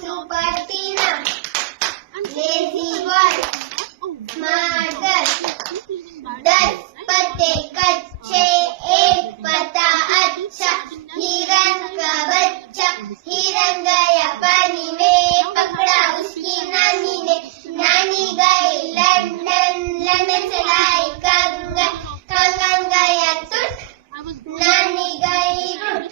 Super Tina, lazy boy, mother, 10 पत्ते कच्चे एक पत्ता अच्छा, हिरन का बच्चा हिरन गया पानी में, पकड़ा उसकी नानी ने, नानी गई लंदन, लंदन से लाई कंगन, कंगन गया टूट, नानी गई टूट,